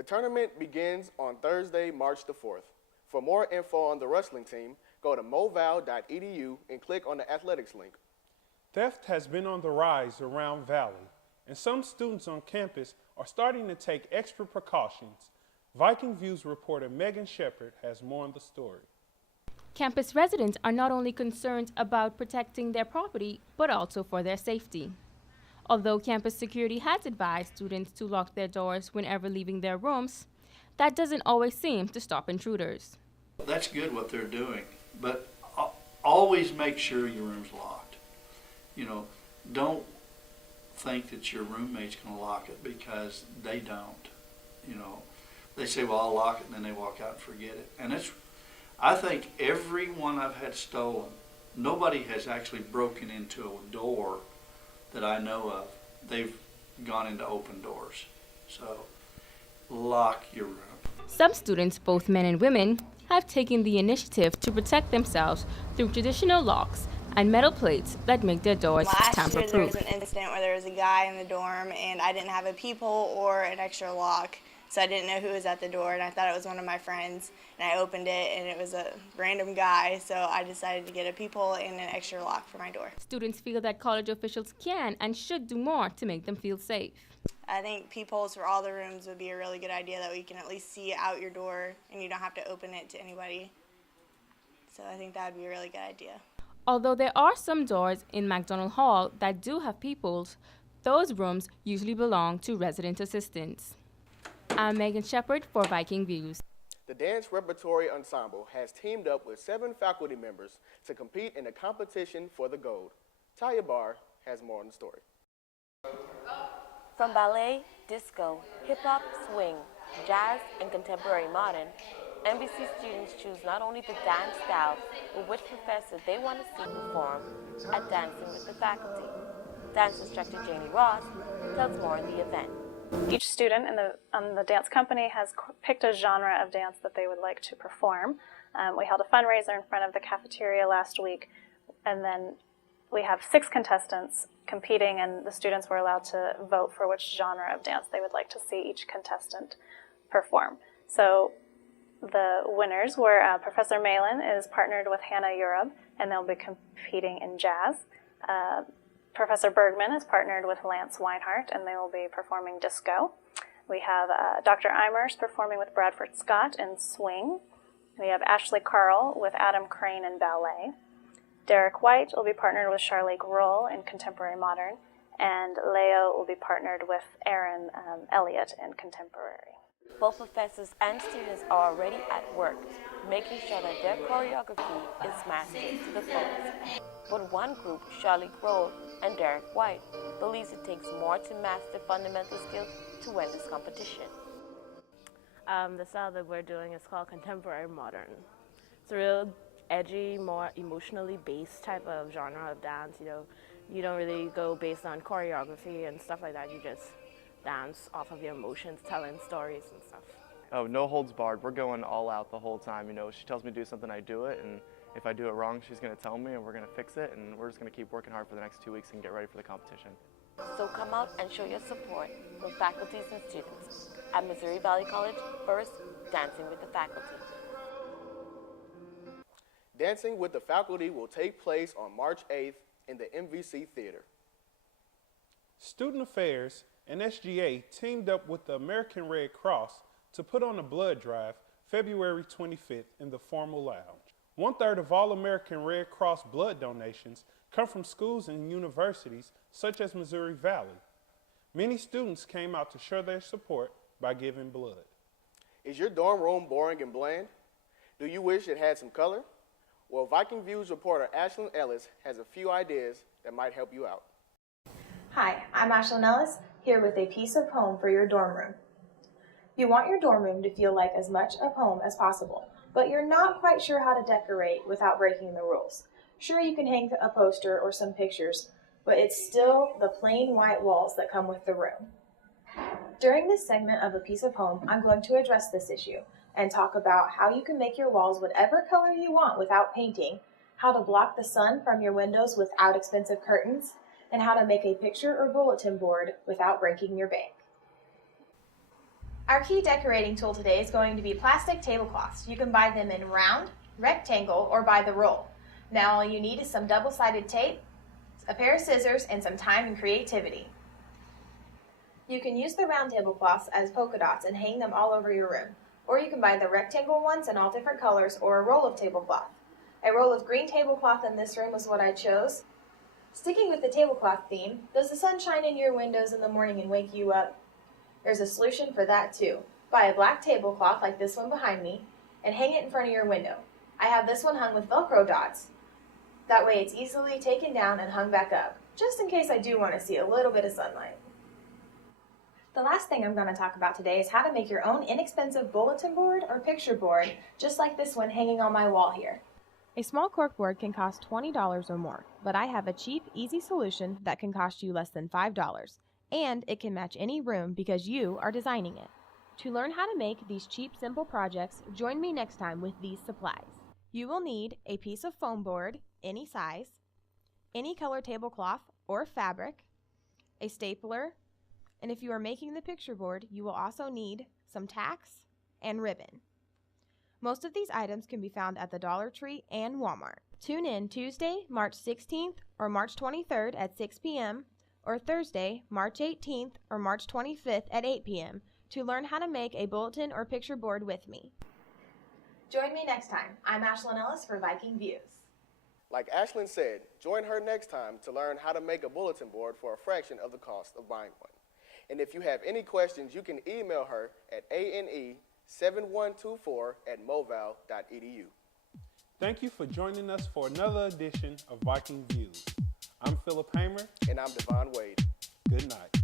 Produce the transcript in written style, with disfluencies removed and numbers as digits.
The tournament begins on Thursday, March the 4th. For more info on the wrestling team, go to moval.edu and click on the athletics link. Theft has been on the rise around Valley, and some students on campus are starting to take extra precautions. Viking View's reporter Megan Shepard has more on the story. Campus residents are not only concerned about protecting their property, but also for their safety. Although campus security has advised students to lock their doors whenever leaving their rooms, that doesn't always seem to stop intruders. That's good what they're doing, but always make sure your room's locked. You know, don't think that your roommate's going to lock it, because they don't. You know, they say, well, I'll lock it, and then they walk out and forget it. And I think every one I've had stolen, nobody has actually broken into a door that I know of. They've gone into open doors. So lock your room. Some students, both men and women, have taken the initiative to protect themselves through traditional locks and metal plates that make their doors tamper-proof. Last year there was an incident where there was a guy in the dorm and I didn't have a peephole or an extra lock, so I didn't know who was at the door, and I thought it was one of my friends, and I opened it and it was a random guy, so I decided to get a peephole and an extra lock for my door. Students feel that college officials can and should do more to make them feel safe. I think peepholes for all the rooms would be a really good idea, that we can at least see out your door and you don't have to open it to anybody. So I think that would be a really good idea. Although there are some doors in McDonald Hall that do have peepholes, those rooms usually belong to resident assistants. I'm Megan Shepard for Viking Views. The Dance Repertory Ensemble has teamed up with 7 faculty members to compete in a competition for the gold. Talia Barr has more on the story. From ballet, disco, hip-hop, swing, jazz, and contemporary modern, NBC students choose not only the dance style, but which professor they want to see perform at Dancing with the Faculty. Dance instructor Janie Ross tells more in the event. Each student in the dance company has picked a genre of dance that they would like to perform. We held a fundraiser in front of the cafeteria last week, and then we have 6 contestants competing, and the students were allowed to vote for which genre of dance they would like to see each contestant perform. So the winners were Professor Malin is partnered with Hannah Urub, and they'll be competing in jazz. Professor Bergman is partnered with Lance Weinhardt, and they will be performing disco. We have Dr. Eimers performing with Bradford Scott in swing. We have Ashley Carl with Adam Crane in ballet. Derek White will be partnered with Charlotte Grohl in contemporary modern, and Leo will be partnered with Aaron Elliott in contemporary. Both professors and students are already at work, making sure that their choreography is mastered to the fullest. But one group, Charlotte Grohl and Derek White, believes it takes more to master fundamental skills to win this competition. The style that we're doing is called contemporary modern. It's a real edgy, more emotionally based type of genre of dance. You don't really go based on choreography and stuff like that. You just dance off of your emotions, telling stories and stuff. Oh, no holds barred. We're going all out the whole time. She tells me to do something, I do it, and if I do it wrong, she's going to tell me, and we're going to fix it, and we're just going to keep working hard for the next 2 weeks and get ready for the competition. So come out and show your support from faculties and students. At Missouri Valley College, first, Dancing with the Faculty. Dancing with the Faculty will take place on March 8th in the MVC Theater. Student Affairs and SGA teamed up with the American Red Cross to put on a blood drive February 25th in the Formal Lounge. 1/3 of all American Red Cross blood donations come from schools and universities such as Missouri Valley. Many students came out to show their support by giving blood. Is your dorm room boring and bland? Do you wish it had some color? Well, Viking Views reporter Ashlyn Ellis has a few ideas that might help you out. Hi, I'm Ashlyn Ellis, here with a piece of home for your dorm room. You want your dorm room to feel like as much of home as possible, but you're not quite sure how to decorate without breaking the rules. Sure, you can hang a poster or some pictures, but it's still the plain white walls that come with the room. During this segment of A Piece of Home, I'm going to address this issue and talk about how you can make your walls whatever color you want without painting, how to block the sun from your windows without expensive curtains, and how to make a picture or bulletin board without breaking your bank. Our key decorating tool today is going to be plastic tablecloths. You can buy them in round, rectangle, or by the roll. Now all you need is some double-sided tape, a pair of scissors, and some time and creativity. You can use the round tablecloths as polka dots and hang them all over your room. Or you can buy the rectangle ones in all different colors or a roll of tablecloth. A roll of green tablecloth in this room was what I chose. Sticking with the tablecloth theme, does the sun shine in your windows in the morning and wake you up? There's a solution for that too. Buy a black tablecloth like this one behind me and hang it in front of your window. I have this one hung with Velcro dots. That way it's easily taken down and hung back up, just in case I do want to see a little bit of sunlight. The last thing I'm going to talk about today is how to make your own inexpensive bulletin board or picture board, just like this one hanging on my wall here. A small corkboard can cost $20 or more, but I have a cheap, easy solution that can cost you less than $5, and it can match any room because you are designing it. To learn how to make these cheap, simple projects, join me next time with these supplies. You will need a piece of foam board, any size, any color tablecloth or fabric, a stapler, and if you are making the picture board, you will also need some tacks and ribbon. Most of these items can be found at the Dollar Tree and Walmart. Tune in Tuesday, March 16th or March 23rd at 6 p.m. or Thursday, March 18th or March 25th at 8 p.m. to learn how to make a bulletin or picture board with me. Join me next time. I'm Ashlyn Ellis for Viking Views. Like Ashlyn said, join her next time to learn how to make a bulletin board for a fraction of the cost of buying one. And if you have any questions, you can email her at ane7124@moval.edu. Thank you for joining us for another edition of Viking Views. I'm Philip Hamer. And I'm Devon Wade. Good night.